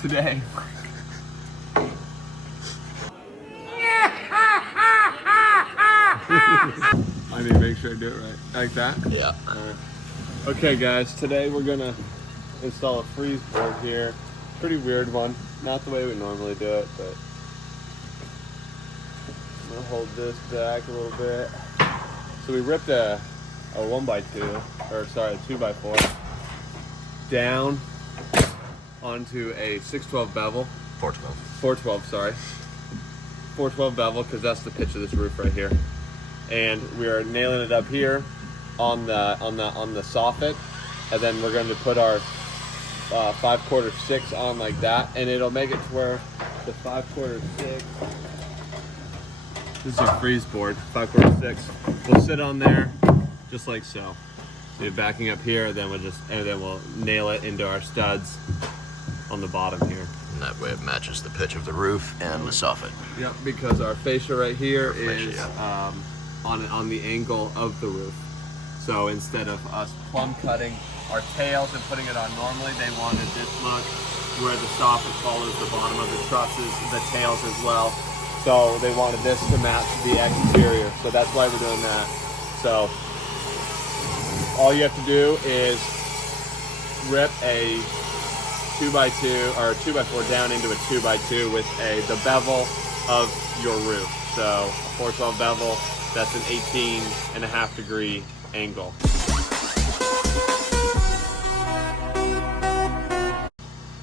Today. I need to make sure I do it right. Like that? Yeah. Okay guys, today we're gonna install a freeze board here. Pretty weird one. Not the way we normally do it, but I'm gonna hold this back a little bit. So we ripped a 1x2, or sorry, a 2x4 down onto a 612 bevel. 412. 412, sorry. 412 bevel, because that's the pitch of this roof right here. And we are nailing it up here on the soffit, and then we're going to put our 5/4 6 on like that, and it'll make it to where the 5/4 6. This is a freeze board. 5/4 6 will sit on there just like so. So you're backing up here, then we'll nail it into our studs on the bottom here. And that way it matches the pitch of the roof and the soffit. Yep, because our fascia right here is on the angle of the roof. So instead of us plumb cutting our tails and putting it on normally, they wanted this much where the soffit follows the bottom of the trusses, the tails as well. So they wanted this to match the exterior. So that's why we're doing that. So all you have to do is rip a 2x2 or a 2x4 down into a 2x2 with the bevel of your roof. So a 412 bevel, that's an 18.5 degree angle.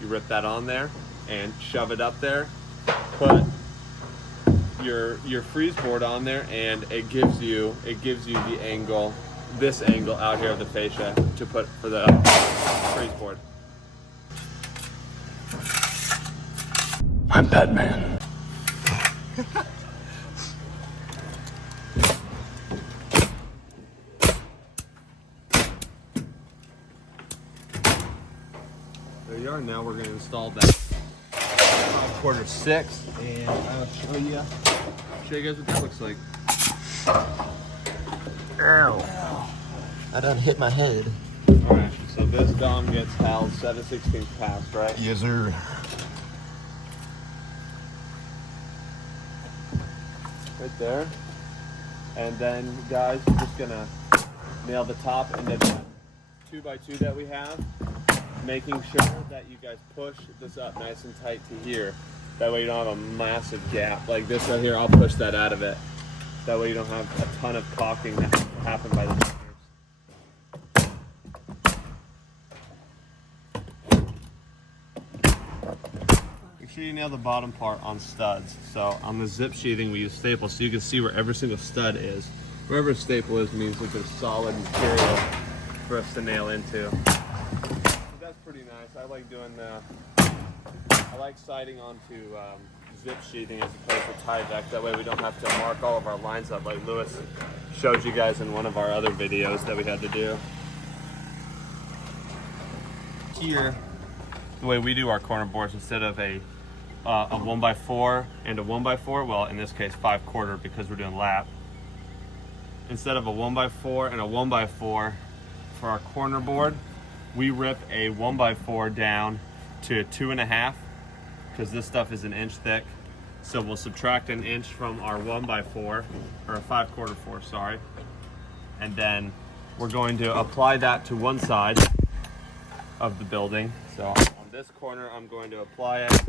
You rip that on there and shove it up there. Put your freeze board on there, and it gives you the angle, this angle out here of the fascia to put for the freeze board. I'm Batman. There you are. Now we're going to install that 5/4 6, and I'll show you guys what that looks like. Ow. I done hit my head. Alright, so this dom gets held 7/16 past, right? Yes, sir. Right there. And then, guys, we're just going to nail the top into that 2x2 that we have, making sure that you guys push this up nice and tight to here. That way you don't have a massive gap. Like this right here, I'll push that out of it. That way you don't have a ton of caulking that happen by the fingers. Make sure you nail the bottom part on studs. So on the zip sheathing, we use staples so you can see where every single stud is. Wherever a staple is means it's a solid material for us to nail into. That's pretty nice. I like doing I like siding onto zip sheathing as opposed to tie deck. That way we don't have to mark all of our lines up like Lewis showed you guys in one of our other videos that we had to do. Here, the way we do our corner boards, instead of a 1x4 and a 1x4, well in this case 5/4 because we're doing lap. Instead of a 1x4 and a 1x4 for our corner board, we rip a 1x4 down to 2.5 because this stuff is 1 inch thick. So we'll subtract 1 inch from our 1x4, or a 5/4 4, sorry. And then we're going to apply that to one side of the building. So on this corner, I'm going to apply it,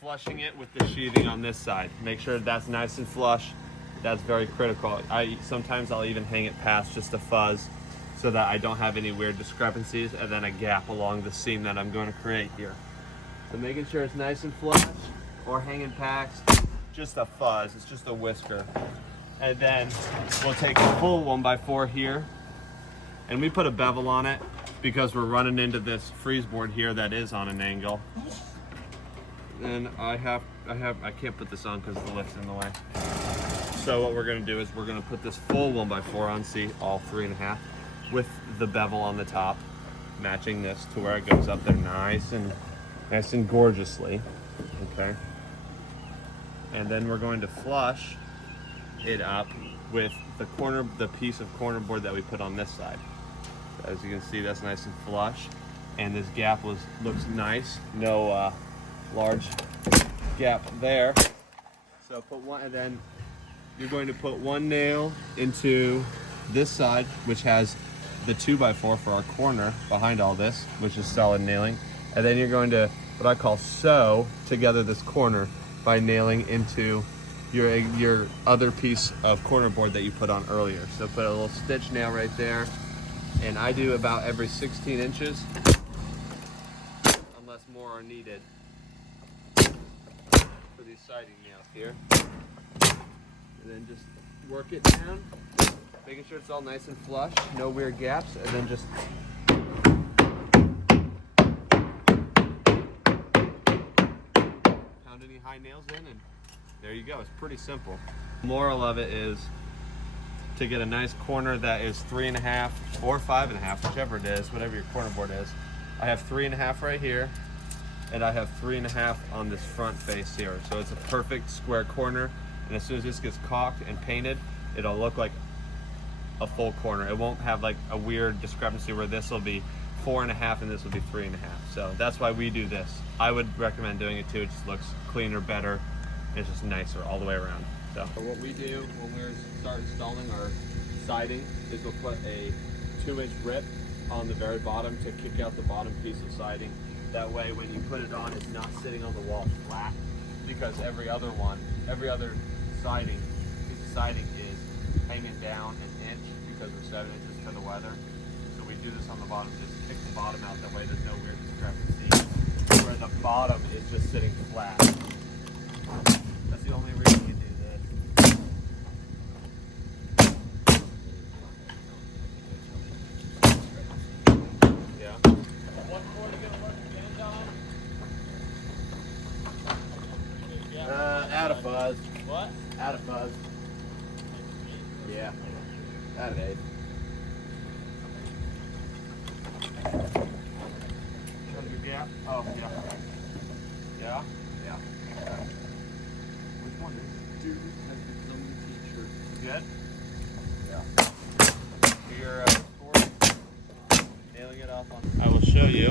flushing it with the sheathing on this side. Make sure that's nice and flush. That's very critical. Sometimes I'll even hang it past just a fuzz so that I don't have any weird discrepancies and then a gap along the seam that I'm going to create here. So making sure it's nice and flush or hanging past, just a fuzz, it's just a whisker. And then we'll take a full 1x4 here, and we put a bevel on it because we're running into this freeze board here that is on an angle. And I can't put this on because the lift's in the way. So what we're gonna do is we're gonna put this full 1x4 on, see, all 3.5, with the bevel on the top, matching this to where it goes up there nice and gorgeously, okay? And then we're going to flush it up with the piece of corner board that we put on this side. As you can see, that's nice and flush, and this gap looks nice. No large gap there. So put one, and then you're going to put one nail into this side, which has the 2x4 for our corner behind all this, which is solid nailing. And then you're going to, what I call, sew together this corner by nailing into your other piece of corner board that you put on earlier. So put a little stitch nail right there. And I do about every 16 inches, unless more are needed for these siding nails here. And then just work it down, making sure it's all nice and flush, no weird gaps, and then just pound any high nails in, and there you go. It's pretty simple. Moral of it is to get a nice corner that is 3.5 or 5.5, whichever it is, whatever your corner board is. I have 3.5 right here, and I have 3.5 on this front face here. So it's a perfect square corner, and as soon as this gets caulked and painted, it'll look like a full corner. It won't have like a weird discrepancy where this will be 4.5 and this will be 3.5. So that's why we do this. I would recommend doing it too. It just looks cleaner, better, and it's just nicer all the way around. So what we do when we start installing our siding is we'll put a 2-inch rip on the very bottom to kick out the bottom piece of siding. That way when you put it on, it's not sitting on the wall flat, because every other siding, piece of siding is hanging down an inch because we're 7 inches to the weather. So we do this on the bottom, just kick the bottom out, that way there's no weird discrepancy where the bottom is just sitting flat. That's the only reason we do this. Yeah. What cord are you gonna work again, Don? Out of fuzz. What? Out of fuzz. Yeah. Out of 8. Gap? Oh, yeah. Yeah? Yeah. Which one is dude has become the teacher? Good? Yeah. Your cord, nailing it off on. I will show you.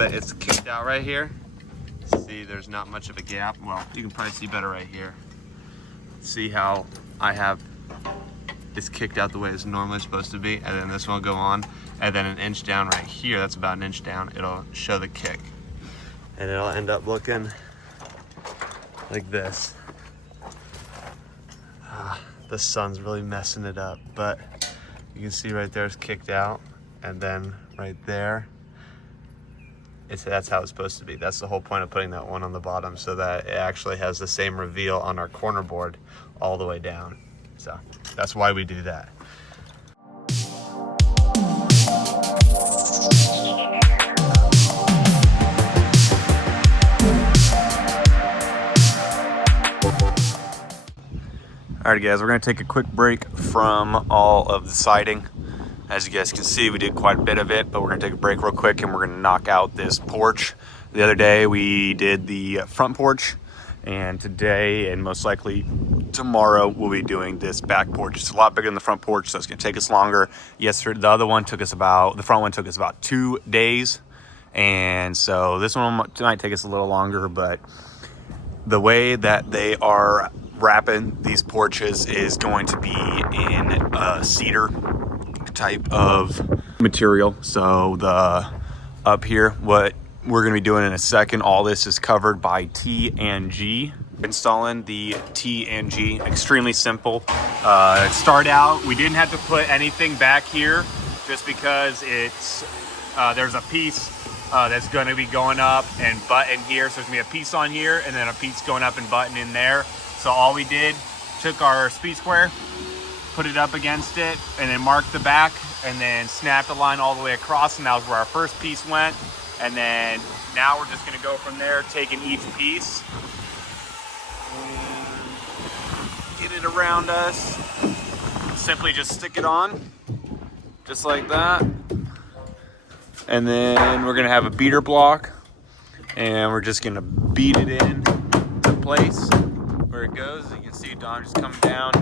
It's kicked out right here. See, there's not much of a gap. Well, you can probably see better right here. See how I have it's kicked out the way it's normally supposed to be, and then this one will go on, and then an inch down right here, that's about an inch down, it'll show the kick. And it'll end up looking like this. The sun's really messing it up, but you can see right there it's kicked out, and then right there, that's how it's supposed to be. That's the whole point of putting that one on the bottom, so that it actually has the same reveal on our corner board all the way down. So that's why we do that. Alright guys, we're going to take a quick break from all of the siding. As you guys can see, we did quite a bit of it, but we're going to take a break real quick and we're going to knock out this porch. The other day we did the front porch, and today and most likely tomorrow we'll be doing this back porch. It's a lot bigger than the front porch, so it's going to take us longer. Yesterday, the front one took us about 2 days, and so this one might take us a little longer, but the way that they are wrapping these porches is going to be in a cedar type of material. So up here, what we're going to be doing in a second, all this is covered by T&G. Installing the T&G, extremely simple. Start out, we didn't have to put anything back here just because it's there's a piece that's going to be going up and button here. So there's going to be a piece on here and then a piece going up and button in there. So all we did, took our speed square, put it up against it, and then marked the back, and then snapped a line all the way across, and that was where our first piece went. And then now we're just gonna go from there, taking each piece, get it around us, simply just stick it on, just like that. And then we're gonna have a beater block, and we're just gonna beat it in to place where it goes. As you can see, Don just coming down,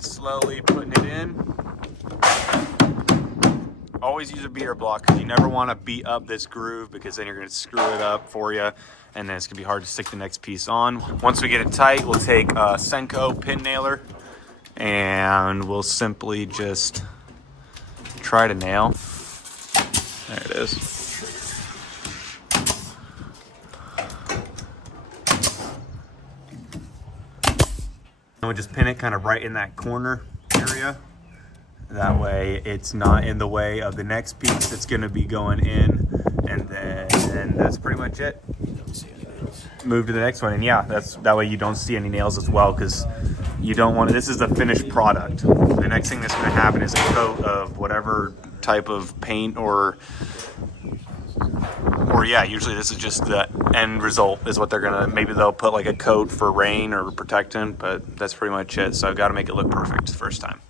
slowly putting it in. always use a beater block because you never want to beat up this groove because then you're going to screw it up for you, and then it's going to be hard to stick the next piece on. Once we get it tight, we'll take a Senko pin nailer and we'll simply just try to nail. There it is. And we'll just pin it kind of right in that corner area. That way it's not in the way of the next piece that's going to be going in. And then that's pretty much it. Move to the next one. And yeah, that way you don't see any nails as well, because you don't want to, this is the finished product. The next thing that's going to happen is a coat of whatever type of paint or yeah, usually this is just the end result is what they're gonna, maybe they'll put like a coat for rain or protectant, but that's pretty much it. So I've got to make it look perfect the first time.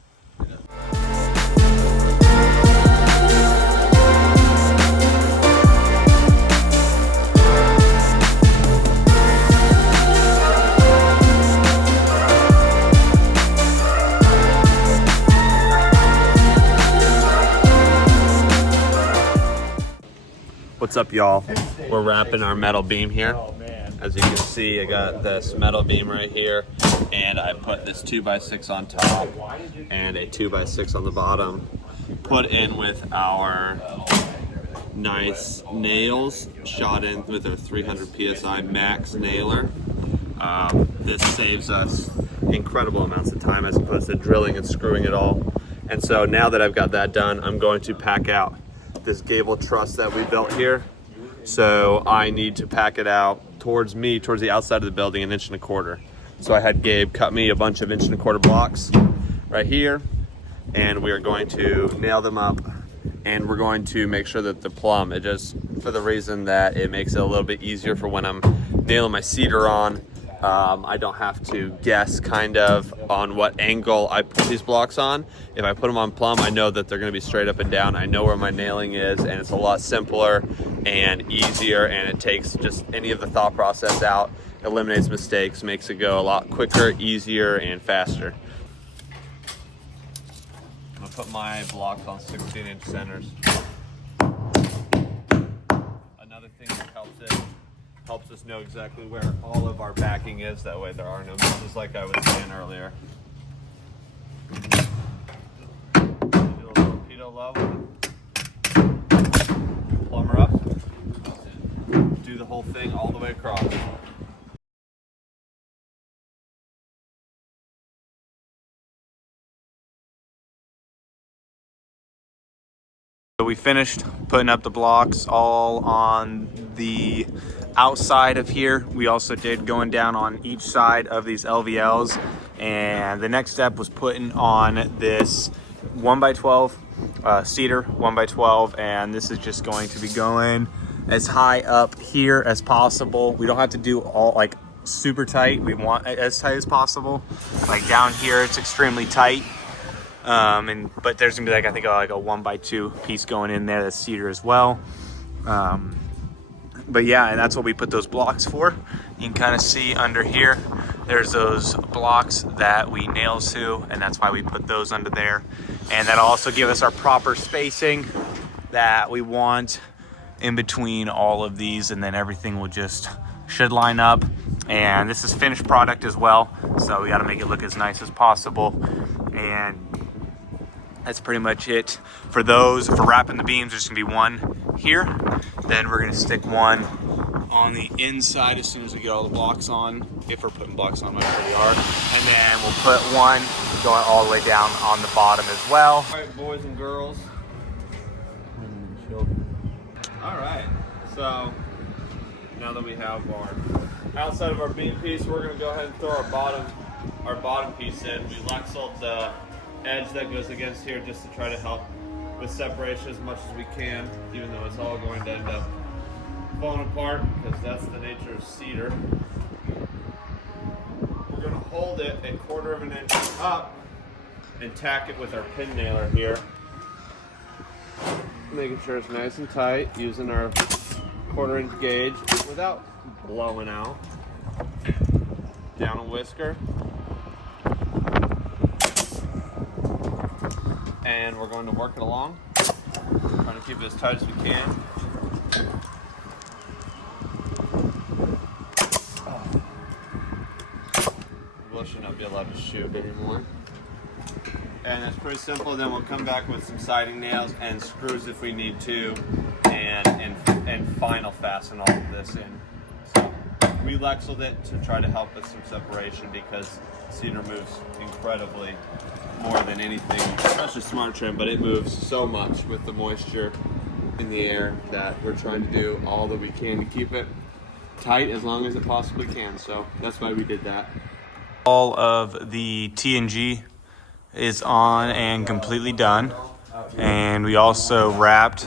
What's up, y'all? We're wrapping our metal beam here. As you can see, I got this metal beam right here, and I put this 2x6 on top and a 2x6 on the bottom. Put in with our nice nails, shot in with our 300 psi max nailer. This saves us incredible amounts of time as opposed to drilling and screwing it all. And so now that I've got that done, I'm going to pack out this gable truss that we built here. So I need to pack it out towards the outside of the building, 1.25 inches. So I had Gabe cut me a bunch of 1.25 inch blocks right here, and we are going to nail them up, and we're going to make sure that the plumb, it just, for the reason that it makes it a little bit easier for when I'm nailing my cedar on. I don't have to guess kind of on what angle I put these blocks on. If I put them on plumb, I know that they're going to be straight up and down. I know where my nailing is, and it's a lot simpler and easier, and it takes just any of the thought process out, eliminates mistakes, makes it go a lot quicker, easier, and faster. I'm going to put my blocks on 16-inch centers. Another thing that helps us know exactly where all of our backing is. That way there are no misses like I was saying earlier. Do a little torpedo level. Plumber up. Do the whole thing all the way across. So we finished putting up the blocks all on the outside of here. We also did going down on each side of these LVLs, and the next step was putting on this 1x12 cedar 1x12, and this is just going to be going as high up here as possible. We don't have to do all like super tight. We want it as tight as possible. Like down here it's extremely tight. But there's gonna be like, I think like a 1x2 piece going in there that's cedar as well. But yeah, and that's what we put those blocks for. You can kind of see under here, there's those blocks that we nail to, and that's why we put those under there. And that'll also give us our proper spacing that we want in between all of these, and then everything will should line up. And this is finished product as well, so we got to make it look as nice as possible. And that's pretty much it for those. For wrapping the beams, there's gonna be one here. Then we're gonna stick one on the inside as soon as we get all the blocks on. If we're putting blocks on, might pretty hard. And then we'll put one going all the way down on the bottom as well. All right, boys and girls. All right, so now that we have our outside of our beam piece, we're gonna go ahead and throw our bottom piece in. We Lexoled the edge that goes against here just to try to help with separation as much as we can, even though it's all going to end up falling apart because that's the nature of cedar. We're going to hold it 1/4 inch up and tack it with our pin nailer here, making sure it's nice and tight, using our 1/4 inch gauge without blowing out. Down a whisker. And we're going to work it along. keep it as tight as we can. We should not be allowed to shoot anymore. And it's pretty simple. Then we'll come back with some siding nails and screws if we need to, and final fasten all of this in. So we Lexeled it to try to help with some separation because cedar moves incredibly more than anything, especially smart trim, but it moves so much with the moisture in the air that we're trying to do all that we can to keep it tight as long as it possibly can. So that's why we did that. All of the TNG is on and completely done, and we also wrapped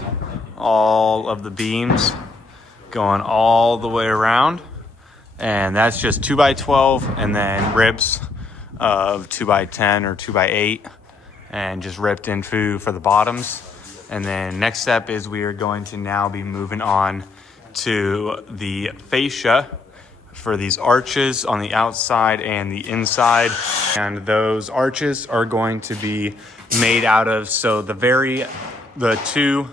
all of the beams going all the way around, and that's just 2x12 and then ribs of 2x10 or 2x8 and just ripped in for the bottoms. And then next step is we are going to now be moving on to the fascia for these arches on the outside and the inside. And those arches are going to be made out of, so the two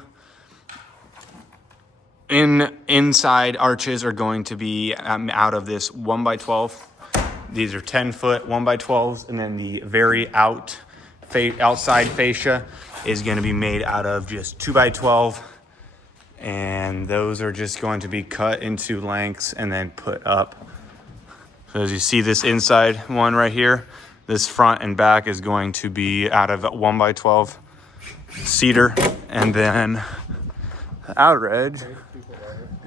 inside arches are going to be out of this 1x12. These are 10-foot 1x12s, and then the very outside fascia is going to be made out of just 2x12. And those are just going to be cut into lengths and then put up. So as you see this inside one right here, this front and back is going to be out of 1x12 cedar. And then the outer edge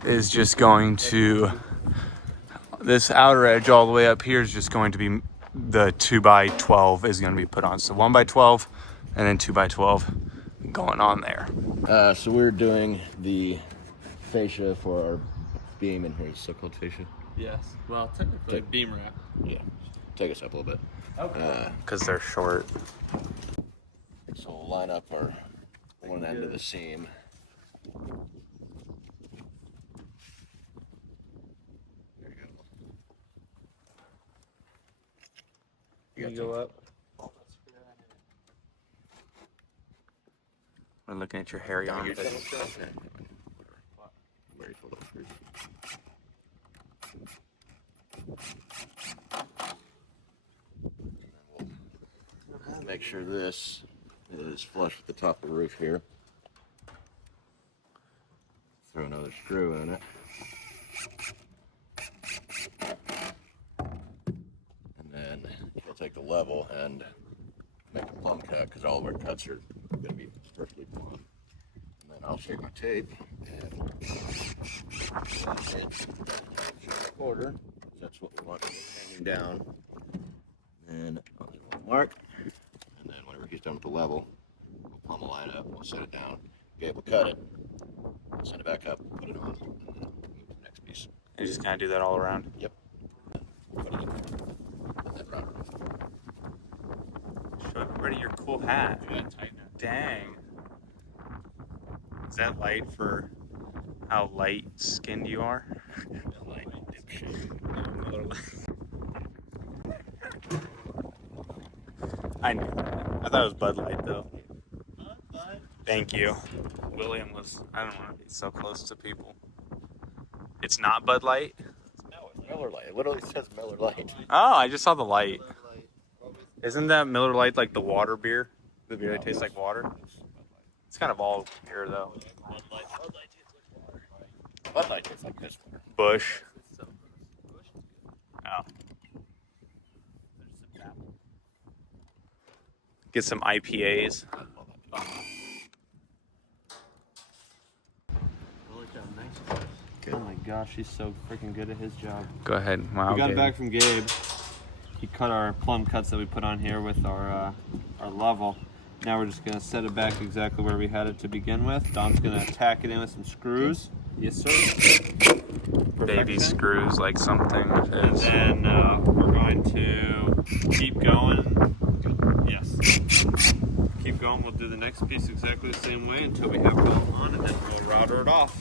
is just going to, this outer edge all the way up here is just going to be the 2x12 is going to be put on. So 1x12 and then 2x12 going on there. So we're doing the fascia for our beam in here. It's so called fascia. Yes. Well, technically beam wrap. Yeah. Take us up a little bit. Okay. Because they're short. So we'll line up our one end of the seam. There you go. You go up. We're looking at your hairy armpit. Make sure this is flush with the top of the roof here. Throw another screw in it. And then we'll take the level and make a plumb cut because all of our cuts are going to be perfectly plumb. And then I'll shake my tape and a quarter. That's what we want hanging down. And I'll do one mark. And then whenever he's done with the level, we'll plumb the line up, we'll set it down. Okay, we'll cut it, send it back up, put it on, and then move to the next piece. You just kind of do that all around. Yep. Put it in. Let that run. Show everybody your cool hat. Dang. Is that light for how light skinned you are? Light dipshit. I knew that. I thought it was Bud Light though. Thank you. William was, I don't want to be so close to people. It's not Bud Light? Miller Lite. It literally says Miller Lite. Oh, I just saw the light. Isn't that Miller Lite like the water beer? The beer that tastes like water? It's kind of all beer though. Bud Light tastes like this one. Bush. Oh. Get some IPAs. Oh my gosh, he's so freaking good at his job. Go ahead. Wow. We got it Gabe. back from Gabe. He cut our plumb cuts that we put on here with our level. Now we're just gonna set it back exactly where we had it to begin with. Don's gonna tack it in with some screws. Yes, sir. Baby screws like something with And his. then we're going to keep going. Yes. Keep going. We'll do the next piece exactly the same way until we have it all on, and then we'll router it off.